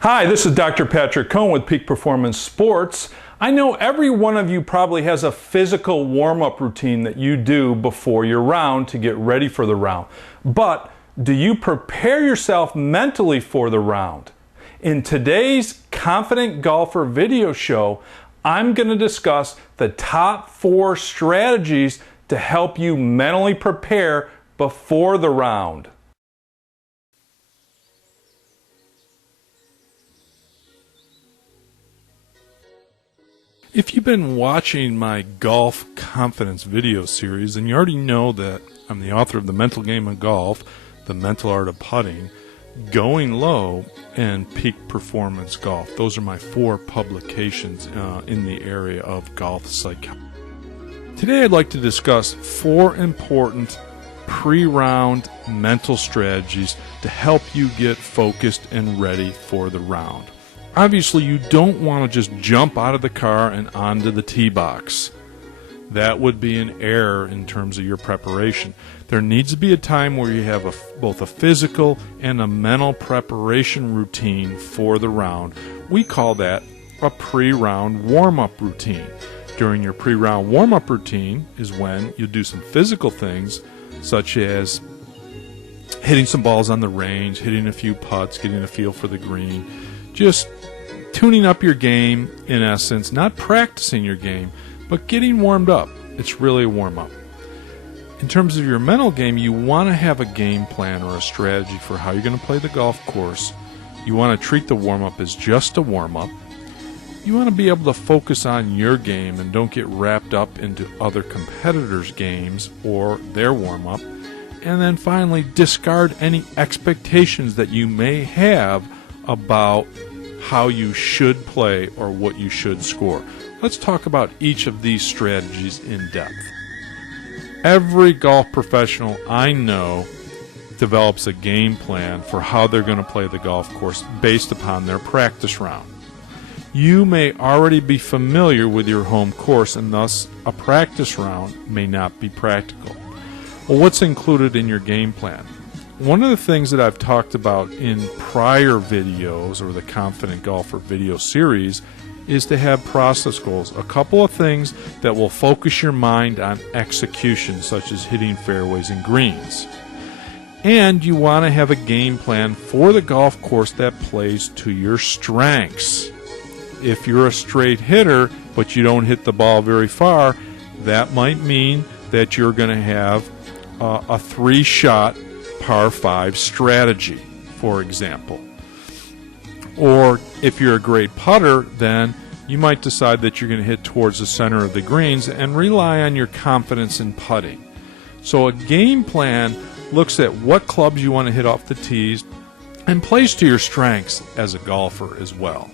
Hi, this is Dr. Patrick Cohn with Peak Performance Sports. I know every one of you probably has a physical warm-up routine that you do before your round to get ready for the round. But do you prepare yourself mentally for the round? In today's Confident Golfer video show, I'm going to discuss the top 4 strategies to help you mentally prepare before the round. If you've been watching my golf confidence video series, then you already know that I'm the author of The Mental Game of Golf, The Mental Art of Putting, Going Low, and Peak Performance Golf. Those are my 4 publications in the area of golf psychology. Today I'd like to discuss 4 important pre-round mental strategies to help you get focused and ready for the round. Obviously, you don't want to just jump out of the car and onto the tee box. That would be an error in terms of your preparation. There needs to be a time where you have both a physical and a mental preparation routine for the round. We call that a pre-round warm-up routine. During your pre-round warm-up routine is when you do some physical things, such as hitting some balls on the range, hitting a few putts, getting a feel for the green, just tuning up your game, in essence, not practicing your game, but getting warmed up. It's really a warm-up. In terms of your mental game, you want to have a game plan or a strategy for how you're going to play the golf course. You want to treat the warm-up as just a warm-up. You want to be able to focus on your game and don't get wrapped up into other competitors' games or their warm-up. And then finally, discard any expectations that you may have about how you should play or what you should score. Let's talk about each of these strategies in depth. Every golf professional I know develops a game plan for how they're going to play the golf course based upon their practice round. You may already be familiar with your home course, and thus a practice round may not be practical. Well, what's included in your game plan? One of the things that I've talked about in prior videos or the Confident Golfer video series is to have process goals, a couple of things that will focus your mind on execution, such as hitting fairways and greens. And you want to have a game plan for the golf course that plays to your strengths. If you're a straight hitter, but you don't hit the ball very far, that might mean that you're going to have a 3-shot par 5 strategy, for example. Or if you're a great putter, then you might decide that you're going to hit towards the center of the greens and rely on your confidence in putting. So a game plan looks at what clubs you want to hit off the tees and plays to your strengths as a golfer as well.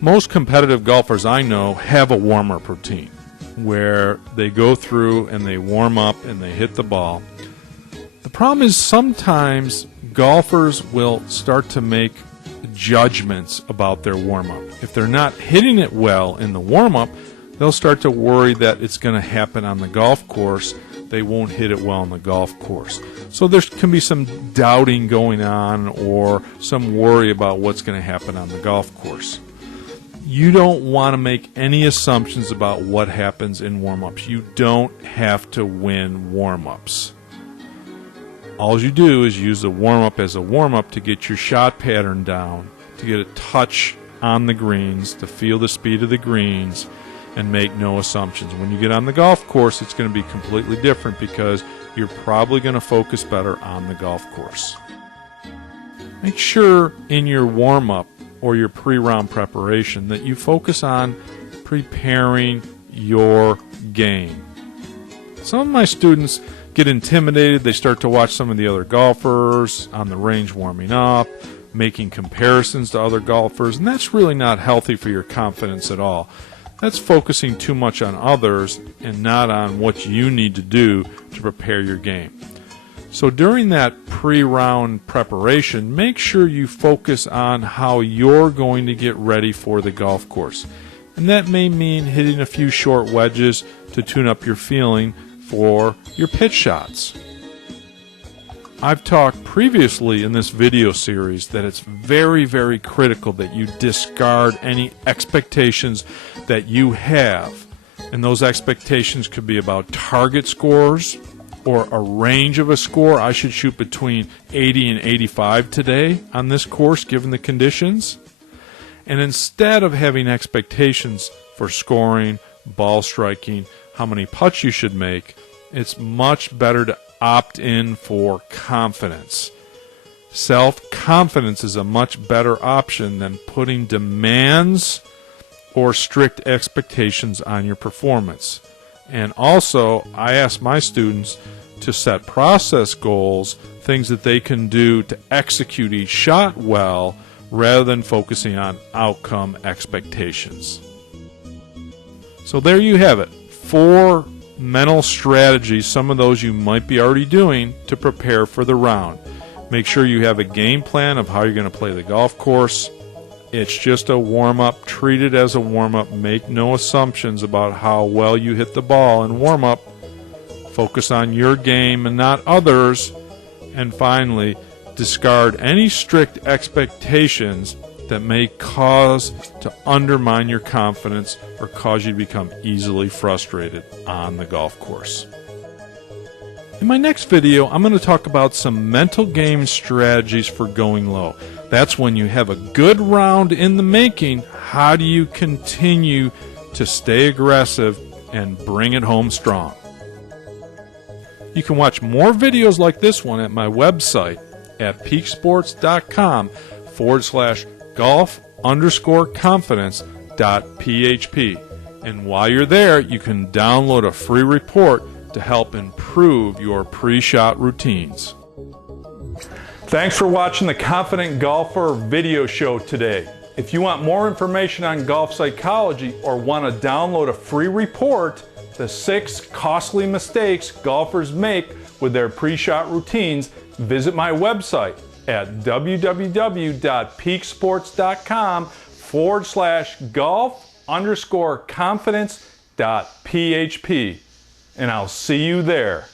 Most competitive golfers I know have a warm-up routine where they go through and they warm up and they hit the ball. The problem is sometimes golfers will start to make judgments about their warm-up. If they're not hitting it well in the warm-up, they'll start to worry that it's going to happen on the golf course. They won't hit it well on the golf course. So there can be some doubting going on or some worry about what's going to happen on the golf course. You don't want to make any assumptions about what happens in warm-ups. You don't have to win warm-ups. All you do is use the warm-up as a warm-up to get your shot pattern down, to get a touch on the greens, to feel the speed of the greens, and make no assumptions. When you get on the golf course, it's going to be completely different because you're probably going to focus better on the golf course. Make sure in your warm-up or your pre-round preparation that you focus on preparing your game. Some of my students get intimidated. They start to watch some of the other golfers on the range warming up, making comparisons to other golfers, and that's really not healthy for your confidence at all. That's focusing too much on others and not on what you need to do to prepare your game. So during that pre-round preparation, make sure you focus on how you're going to get ready for the golf course. And that may mean hitting a few short wedges to tune up your feeling for your pitch shots. I've talked previously in this video series that it's very, very critical that you discard any expectations that you have. And those expectations could be about target scores or a range of a score. I should shoot between 80 and 85 today on this course given the conditions. And instead of having expectations for scoring, ball striking, how many putts you should make, it's much better to opt in for confidence. Self-confidence is a much better option than putting demands or strict expectations on your performance. And also, I ask my students to set process goals, things that they can do to execute each shot well, rather than focusing on outcome expectations. So there you have it. 4 mental strategies, some of those you might be already doing to prepare for the round. Make sure you have a game plan of how you're going to play the golf course. It's just a warm-up. Treat it as a warm-up. Make no assumptions about how well you hit the ball in warm-up. Focus on your game and not others. And finally, discard any strict expectations that may cause to undermine your confidence or cause you to become easily frustrated on the golf course. In my next video, I'm going to talk about some mental game strategies for going low. That's when you have a good round in the making. How do you continue to stay aggressive and bring it home strong? You can watch more videos like this one at my website at peaksports.com/golf_confidence.php. And while you're there, you can download a free report to help improve your pre-shot routines. Thanks for watching the Confident Golfer video show today. If you want more information on golf psychology or want to download a free report, The 6 Costly Mistakes Golfers Make with Their Pre-Shot Routines, visit my website at www.peaksports.com/golf_confidence.php. And I'll see you there.